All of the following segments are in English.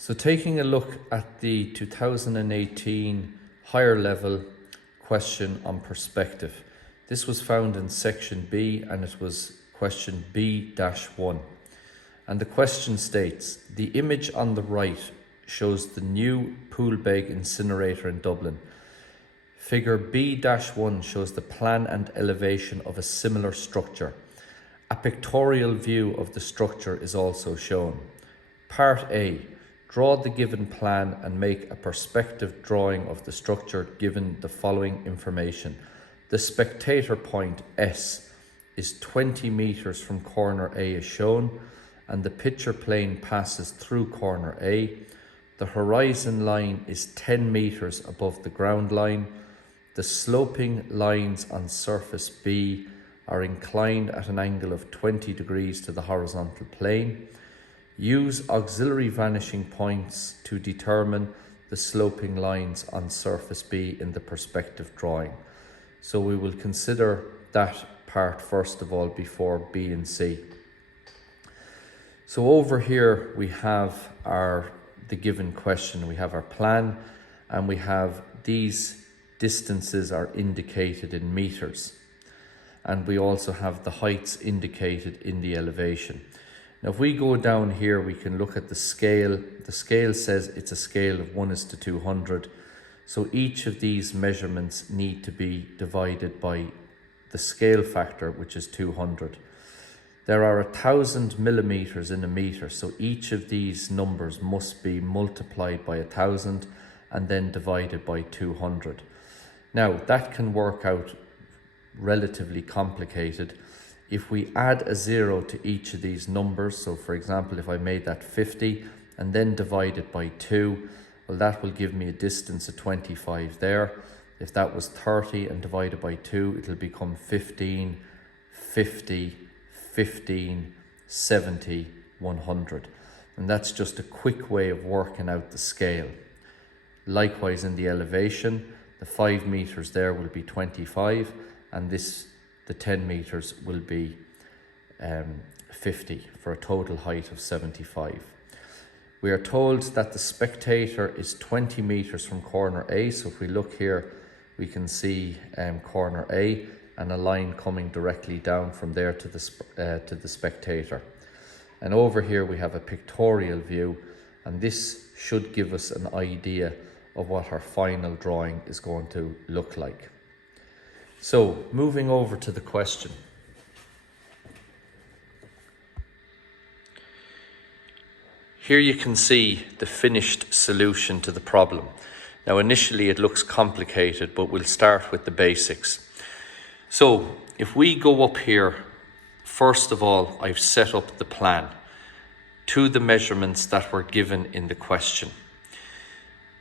So taking a look at the 2018 higher level question on perspective. This was found in section B and it was question B-1. And the question states, the image on the right shows the new Poolbeg incinerator in Dublin. Figure B-1 shows the plan and elevation of a similar structure. A pictorial view of the structure is also shown. Part A. Draw the given plan and make a perspective drawing of the structure given the following information. The spectator point S is 20 meters from corner A as shown, and the picture plane passes through corner A. The horizon line is 10 meters above the ground line. The sloping lines on surface B are inclined at an angle of 20 degrees to the horizontal plane. Use auxiliary vanishing points to determine the sloping lines on surface B in the perspective drawing. So we will consider that part first of all before B and C. So over here we have the given question. We have our plan and we have these distances are indicated in meters. And we also have the heights indicated in the elevation. Now if we go down here, we can look at the scale. The scale says it's a scale of 1:200. So each of these measurements need to be divided by the scale factor, which is 200. There are 1,000 millimeters in a meter. So each of these numbers must be multiplied by 1,000 and then divided by 200. Now that can work out relatively complicated. If we add a 0 to each of these numbers, so for example, if I made that 50 and then divide it by 2, well, that will give me a distance of 25 there. If that was 30 and divided by 2, it'll become 15, 50, 15, 70, 100. And that's just a quick way of working out the scale. Likewise in the elevation, the 5 meters there will be 25 and the 10 meters will be 50 for a total height of 75. We are told that the spectator is 20 meters from corner A. So if we look here, we can see corner A and a line coming directly down from there to the spectator. And over here we have a pictorial view, and this should give us an idea of what our final drawing is going to look like. So moving over to the question. Here you can see the finished solution to the problem. Now initially it looks complicated, but we'll start with the basics. So if we go up here, first of all, I've set up the plan to the measurements that were given in the question.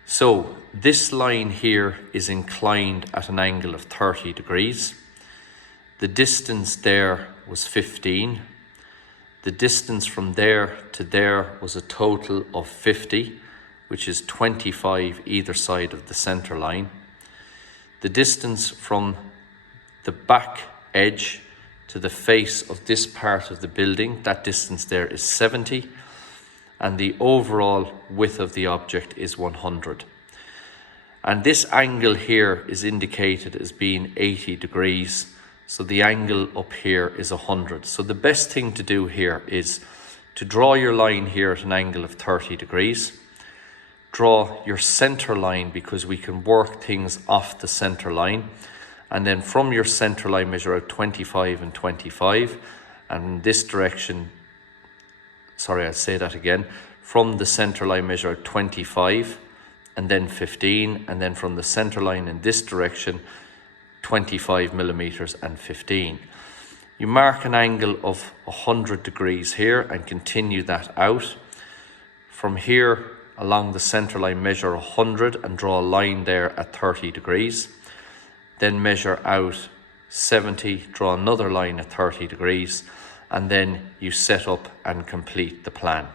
So this line here is inclined at an angle of 30 degrees. The distance there was 15. The distance from there to there was a total of 50, which is 25 either side of the center line. The distance from the back edge to the face of this part of the building, that distance there is 70. And the overall width of the object is 100. And this angle here is indicated as being 80 degrees. So the angle up here is 100. So the best thing to do here is to draw your line here at an angle of 30 degrees. Draw your center line, because we can work things off the center line. And then from your center line, measure out 25 and 25. And in this direction, I'll say that again. From the center line, measure out 25 and then 15. And then from the center line in this direction, 25 millimeters and 15. You mark an angle of 100 degrees here and continue that out. From here along the center line, measure 100 and draw a line there at 30 degrees. Then measure out 70, draw another line at 30 degrees. And then you set up and complete the plan.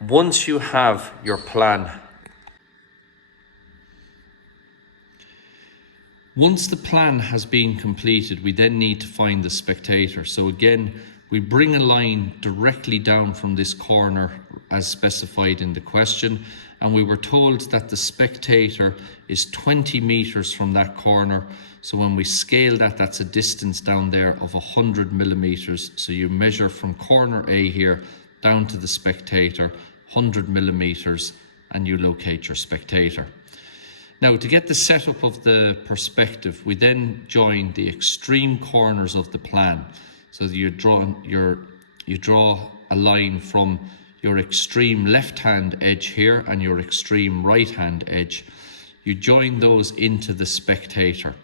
Once you have your plan, once the plan has been completed, we then need to find the spectator. So again, We bring a line directly down from this corner as specified in the question, and we were told that the spectator is 20 meters from that corner. So when we scale that, that's a distance down there of 100 millimeters. So you measure from corner A here down to the spectator, 100 millimeters, and you locate your spectator. Now, to get the setup of the perspective, we then join the extreme corners of the plan. So you draw a line from your extreme left-hand edge here and your extreme right-hand edge. You join those into the spectator.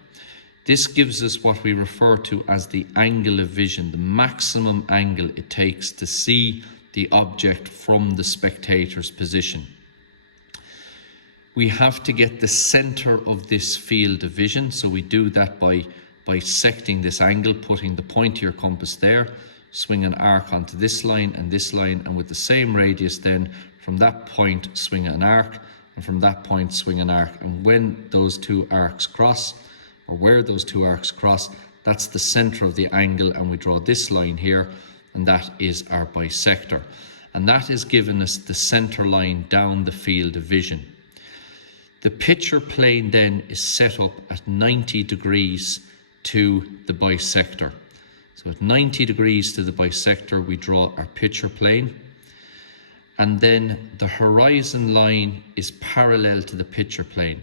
This gives us what we refer to as the angle of vision, the maximum angle it takes to see the object from the spectator's position. We have to get the center of this field of vision, so we do that by bisecting this angle, putting the point of your compass there, swing an arc onto this line, and with the same radius then, from that point swing an arc, and from that point swing an arc. And when those two arcs cross, or where those two arcs cross, that's the center of the angle, and we draw this line here, and that is our bisector. And that is giving us the center line down the field of vision. The picture plane then is set up at 90 degrees to the bisector. So at 90 degrees to the bisector, we draw our picture plane. And then the horizon line is parallel to the picture plane.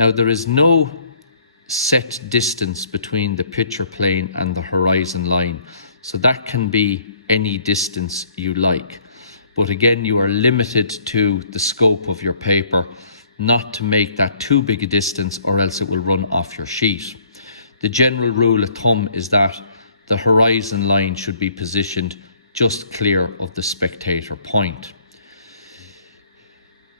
Now, there is no set distance between the picture plane and the horizon line. So that can be any distance you like. But again, you are limited to the scope of your paper, not to make that too big a distance, or else it will run off your sheet. The general rule of thumb is that the horizon line should be positioned just clear of the spectator point.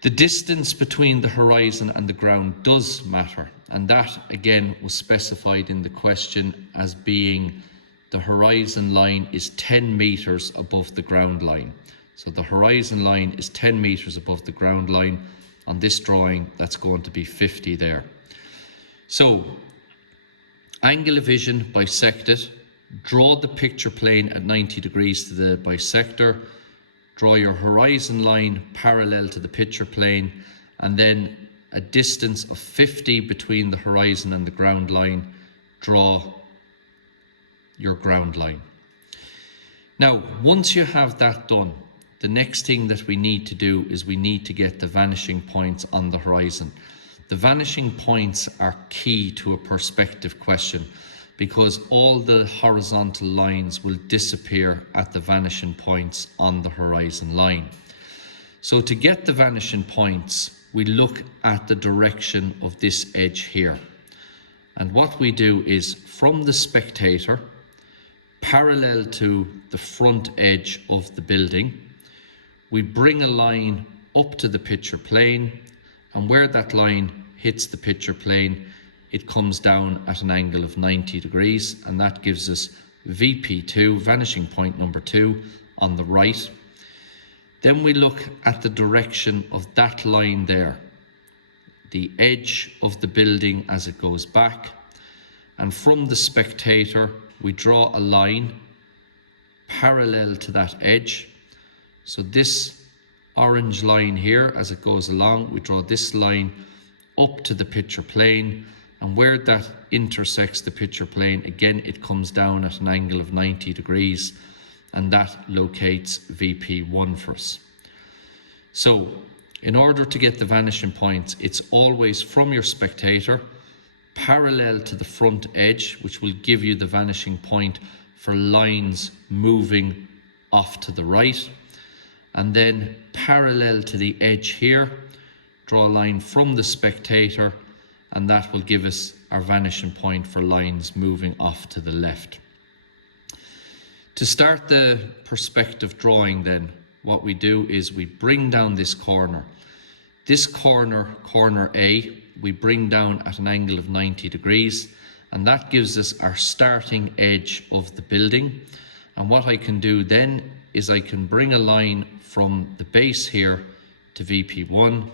The distance between the horizon and the ground does matter, and that again was specified in the question as being the horizon line is 10 meters above the ground line. So the horizon line is 10 meters above the ground line. On this drawing, that's going to be 50 there. So, angle of vision bisected, draw the picture plane at 90 degrees to the bisector, draw your horizon line parallel to the picture plane, and then a distance of 50 between the horizon and the ground line, draw your ground line. Now, once you have that done, the next thing that we need to do is we need to get the vanishing points on the horizon. The vanishing points are key to a perspective question because all the horizontal lines will disappear at the vanishing points on the horizon line. So to get the vanishing points, we look at the direction of this edge here. And what we do is from the spectator, parallel to the front edge of the building, we bring a line up to the picture plane, and where that line hits the picture plane, it comes down at an angle of 90 degrees, and that gives us VP2, vanishing point number 2, on the right. Then we look at the direction of that line there, the edge of the building as it goes back, and from the spectator, we draw a line parallel to that edge. So this orange line here, as it goes along, we draw this line up to the picture plane, and where that intersects the picture plane, again, it comes down at an angle of 90 degrees, and that locates VP1 for us. So, in order to get the vanishing points, it's always from your spectator, parallel to the front edge, which will give you the vanishing point for lines moving off to the right. And then parallel to the edge here, draw a line from the spectator, and that will give us our vanishing point for lines moving off to the left. To start the perspective drawing then, what we do is we bring down this corner. This corner, corner A, we bring down at an angle of 90 degrees, and that gives us our starting edge of the building. And what I can do then is I can bring a line from the base here to VP1,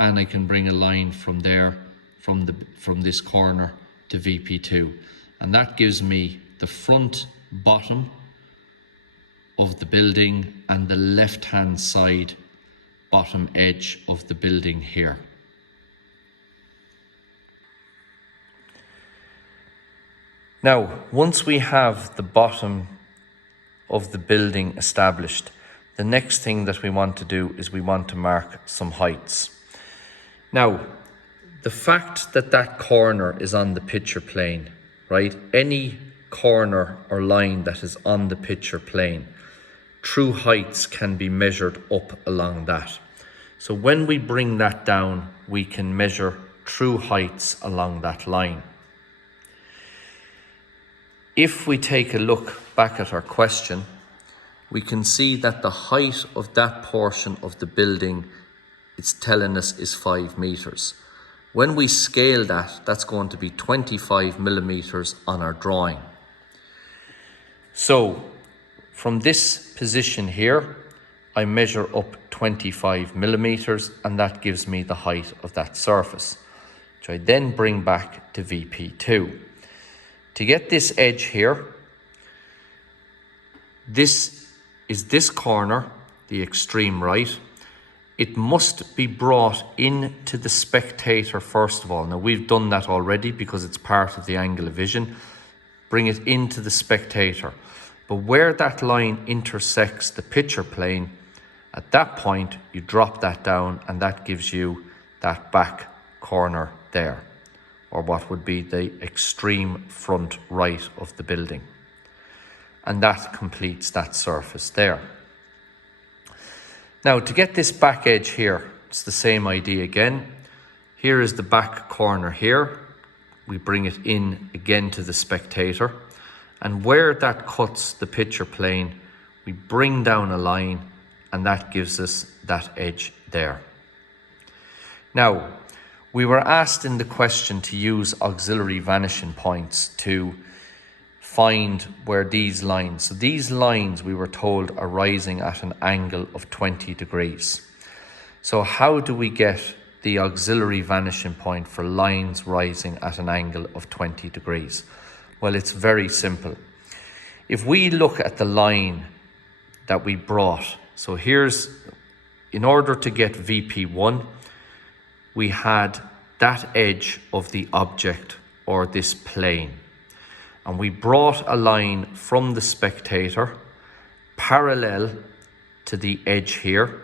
and I can bring a line from there, from this corner to VP2. And that gives me the front bottom of the building and the left-hand side bottom edge of the building here. Now, once we have the bottom of the building established, the next thing that we want to do is we want to mark some heights. Now, the fact that that corner is on the picture plane, right? Any corner or line that is on the picture plane, true heights can be measured up along that. So when we bring that down, we can measure true heights along that line. If we take a look back at our question, we can see that the height of that portion of the building, it's telling us, is 5 meters. When we scale that, that's going to be 25 millimeters on our drawing. So from this position here, I measure up 25 millimeters, and that gives me the height of that surface, which I then bring back to VP2. To get this edge here, this is this corner, the extreme right. It must be brought into the spectator first of all. Now, we've done that already because it's part of the angle of vision. Bring it into the spectator. But where that line intersects the picture plane, at that point, you drop that down, and that gives you that back corner there, or what would be the extreme front right of the building. And that completes that surface there. Now, to get this back edge here, it's the same idea again. Here is the back corner here. We bring it in again to the spectator. And where that cuts the picture plane, we bring down a line, and that gives us that edge there. Now, we were asked in the question to use auxiliary vanishing points to find where these lines, so these lines we were told are rising at an angle of 20 degrees. So how do we get the auxiliary vanishing point for lines rising at an angle of 20 degrees? Well, it's very simple. If we look at the line that we brought, so here's, in order to get VP1, we had that edge of the object or this plane. And we brought a line from the spectator parallel to the edge here.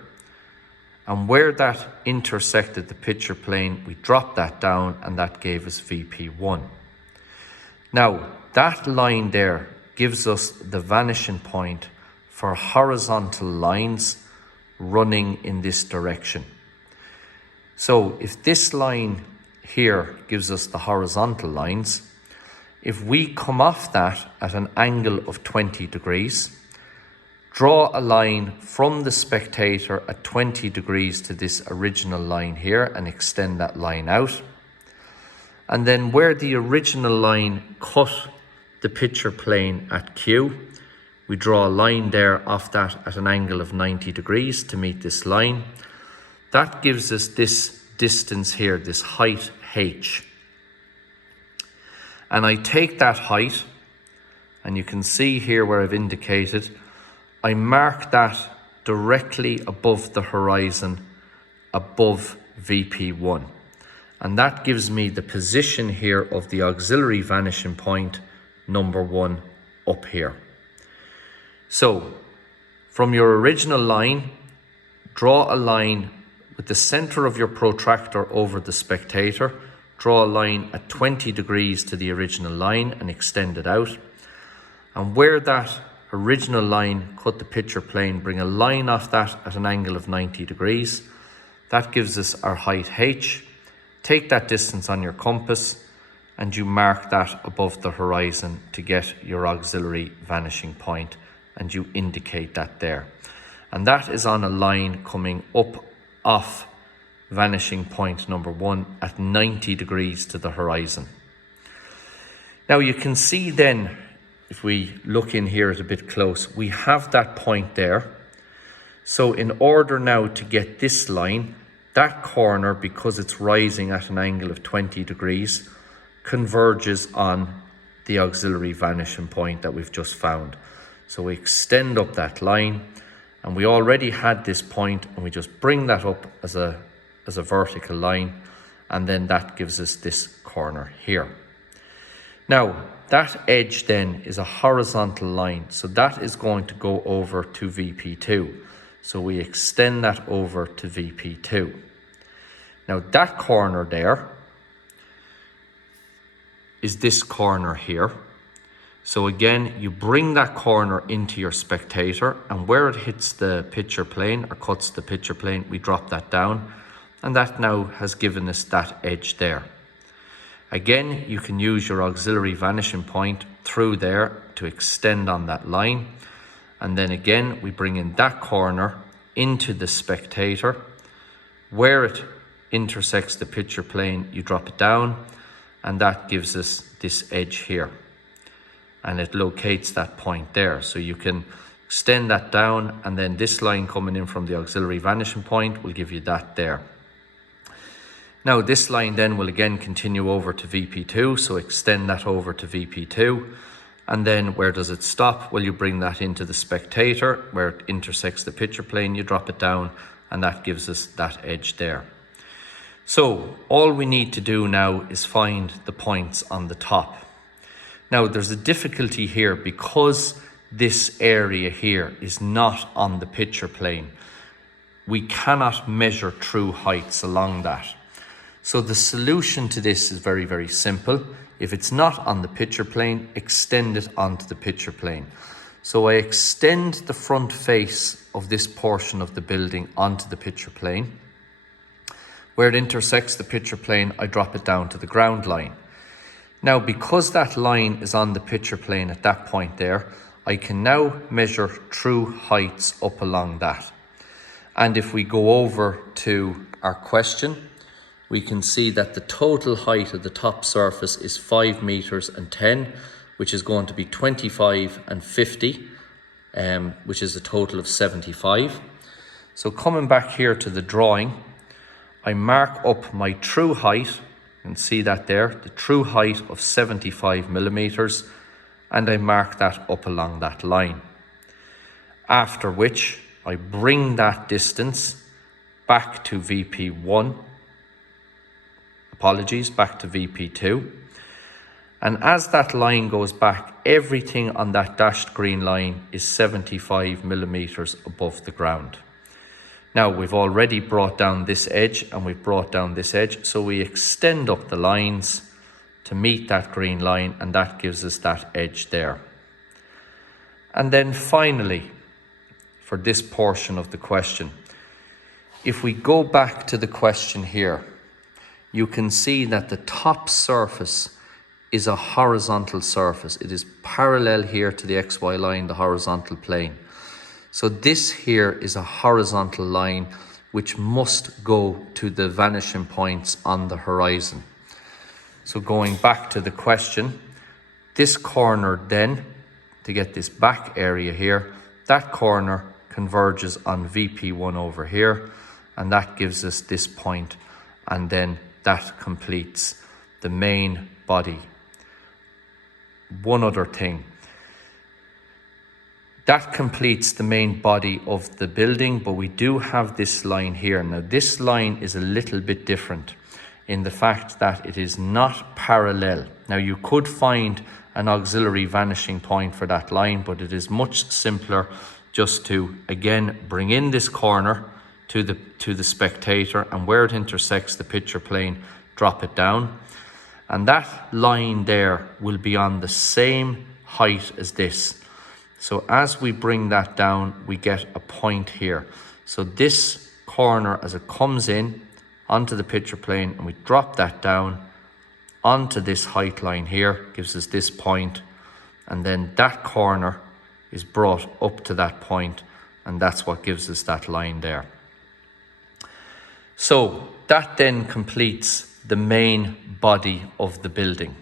And where that intersected the picture plane, we dropped that down, and that gave us VP1. Now, that line there gives us the vanishing point for horizontal lines running in this direction. So if this line here gives us the horizontal lines, if we come off that at an angle of 20 degrees, draw a line from the spectator at 20 degrees to this original line here and extend that line out. And then where the original line cut the picture plane at Q, we draw a line there off that at an angle of 90 degrees to meet this line. That gives us this distance here, this height H. And I take that height, and you can see here where I've indicated, I mark that directly above the horizon, above VP1. And that gives me the position here of the auxiliary vanishing point, number 1, up here. So, from your original line, draw a line with the center of your protractor over the spectator. Draw a line at 20 degrees to the original line and extend it out. And where that original line cut the picture plane, bring a line off that at an angle of 90 degrees. That gives us our height H. Take that distance on your compass, and you mark that above the horizon to get your auxiliary vanishing point, and you indicate that there. And that is on a line coming up off vanishing point number 1 at 90 degrees to the horizon. Now you can see then, if we look in here at a bit close, we have that point there. So in order now to get this line, that corner, because it's rising at an angle of 20 degrees, converges on the auxiliary vanishing point that we've just found. So we extend up that line, and we already had this point, and we just bring that up as a vertical line, and then that gives us this corner here. Now, that edge then is a horizontal line, so that is going to go over to VP2. So we extend that over to VP2. Now, that corner there is this corner here. So again, you bring that corner into your spectator, and where it hits the picture plane or cuts the picture plane, we drop that down, and that now has given us that edge there. Again, you can use your auxiliary vanishing point through there to extend on that line, and then again we bring in that corner into the spectator. Where it intersects the picture plane, you drop it down, and that gives us this edge here, and it locates that point there. So you can extend that down, and then this line coming in from the auxiliary vanishing point will give you that there. Now this line then will again continue over to VP2, so extend that over to VP2, and then where does it stop? Well, you bring that into the spectator, where it intersects the picture plane, you drop it down, and that gives us that edge there. So all we need to do now is find the points on the top. Now there's a difficulty here because this area here is not on the picture plane. We cannot measure true heights along that. So the solution to this is very, very simple. If it's not on the picture plane, extend it onto the picture plane. So I extend the front face of this portion of the building onto the picture plane. Where it intersects the picture plane, I drop it down to the ground line. Now, because that line is on the picture plane at that point there, I can now measure true heights up along that. And if we go over to our question, we can see that the total height of the top surface is 5 meters and 10, which is going to be 25 and 50, which is a total of 75. So coming back here to the drawing, I mark up my true height, you can see that there, the true height of 75 millimeters, and I mark that up along that line. After which I bring that distance back to VP1, back to VP2. And as that line goes back, everything on that dashed green line is 75 millimeters above the ground. Now we've already brought down this edge and we've brought down this edge, so we extend up the lines to meet that green line, and that gives us that edge there. And then finally, for this portion of the question, if we go back to the question here, you can see that the top surface is a horizontal surface. It is parallel here to the XY line, the horizontal plane. So this here is a horizontal line which must go to the vanishing points on the horizon. So going back to the question, this corner then, to get this back area here, that corner converges on VP1 over here, and that gives us this point, and then that completes the main body. One other thing, that completes the main body of the building, but we do have this line here. Now this line is a little bit different in the fact that it is not parallel. Now you could find an auxiliary vanishing point for that line, but it is much simpler just to again bring in this corner to the spectator, and where it intersects the picture plane, drop it down, and that line there will be on the same height as this. So as we bring that down, we get a point here. So this corner, as it comes in onto the picture plane, and we drop that down onto this height line here, gives us this point, and then that corner is brought up to that point, and that's what gives us that line there. So that then completes the main body of the building.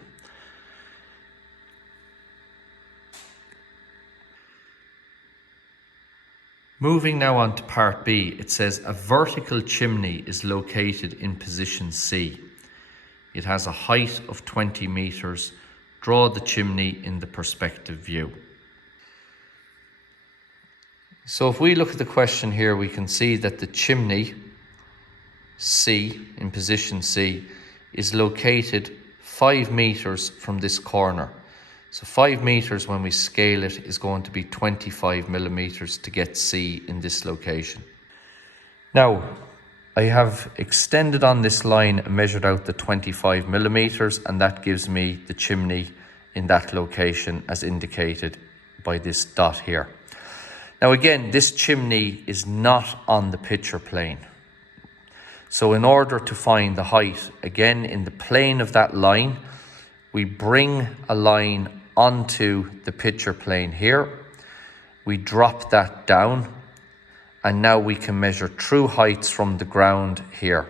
Moving now on to part B, it says a vertical chimney is located in position C. It has a height of 20 meters. Draw the chimney in the perspective view. So if we look at the question here, we can see that the chimney C, in position C, is located 5 meters from this corner. So 5 meters, when we scale it, is going to be 25 millimeters to get C in this location. Now, I have extended on this line and measured out the 25 millimeters, and that gives me the chimney in that location as indicated by this dot here. Now again, this chimney is not on the picture plane. So in order to find the height, again, in the plane of that line, we bring a line onto the picture plane here. We drop that down, and now we can measure true heights from the ground here.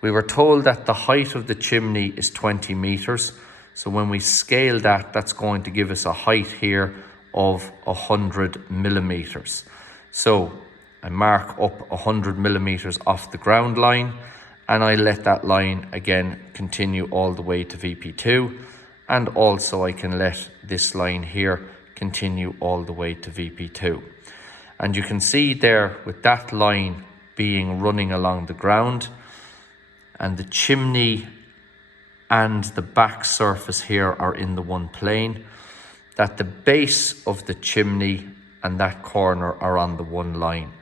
We were told that the height of the chimney is 20 meters. So when we scale that, that's going to give us a height here of 100 millimeters. So I mark up 100 millimeters off the ground line, and I let that line again continue all the way to VP2, and also I can let this line here continue all the way to VP2. And you can see there with that line being running along the ground, and the chimney and the back surface here are in the one plane, that the base of the chimney and that corner are on the one line.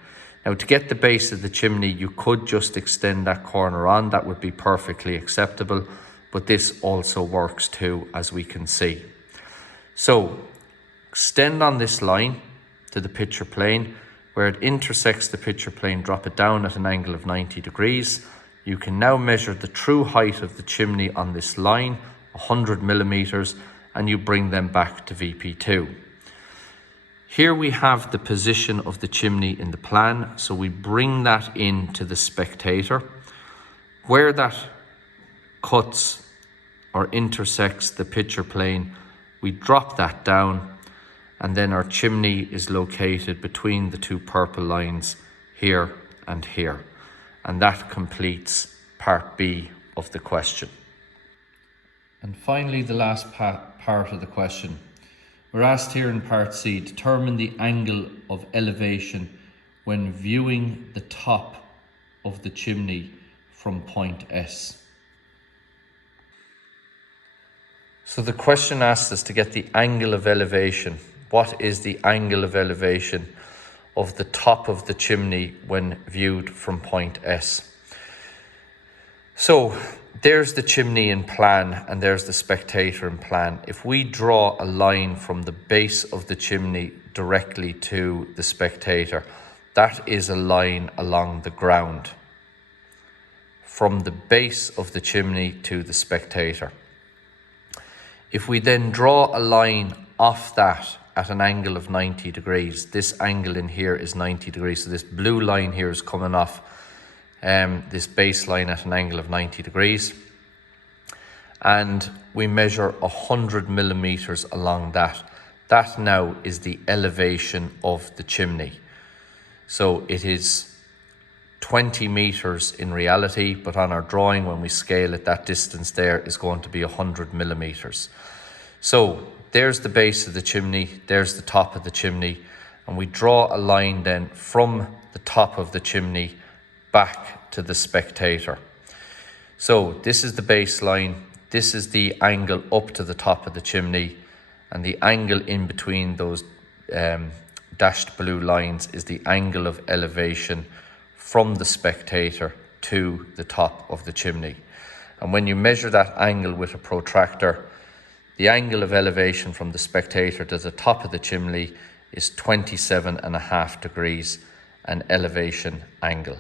Now, to get the base of the chimney, you could just extend that corner on. That would be perfectly acceptable, but this also works too, as we can see. So extend on this line to the picture plane. Where it intersects the picture plane, drop it down at an angle of 90 degrees. You can now measure the true height of the chimney on this line, 100 millimeters, and you bring them back to VP2. Here we have the position of the chimney in the plan, so we bring that into the spectator. Where that cuts or intersects the picture plane, we drop that down, and then our chimney is located between the two purple lines here and here. And that completes part B of the question. And finally, the last part of the question. We're asked here in part C, determine the angle of elevation when viewing the top of the chimney from point S. So the question asks us to get the angle of elevation. What is the angle of elevation of the top of the chimney when viewed from point S? So there's the chimney in plan, and there's the spectator in plan. If we draw a line from the base of the chimney directly to the spectator, that is a line along the ground from the base of the chimney to the spectator. If we then draw a line off that at an angle of 90 degrees, this angle in here is 90 degrees. So this blue line here is coming off this baseline at an angle of 90 degrees. And we measure 100 millimeters along that. That now is the elevation of the chimney. So it is 20 meters in reality, but on our drawing, when we scale it, that distance there is going to be 100 millimeters. So there's the base of the chimney, there's the top of the chimney, and we draw a line then from the top of the chimney back to the spectator. So this is the baseline, this is the angle up to the top of the chimney, and the angle in between those dashed blue lines is the angle of elevation from the spectator to the top of the chimney. And when you measure that angle with a protractor, the angle of elevation from the spectator to the top of the chimney is 27.5 degrees, an elevation angle.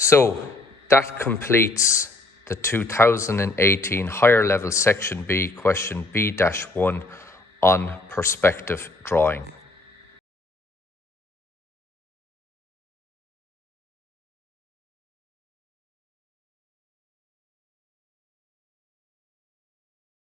So that completes the 2018 Higher Level Section B question B-1 on perspective drawing.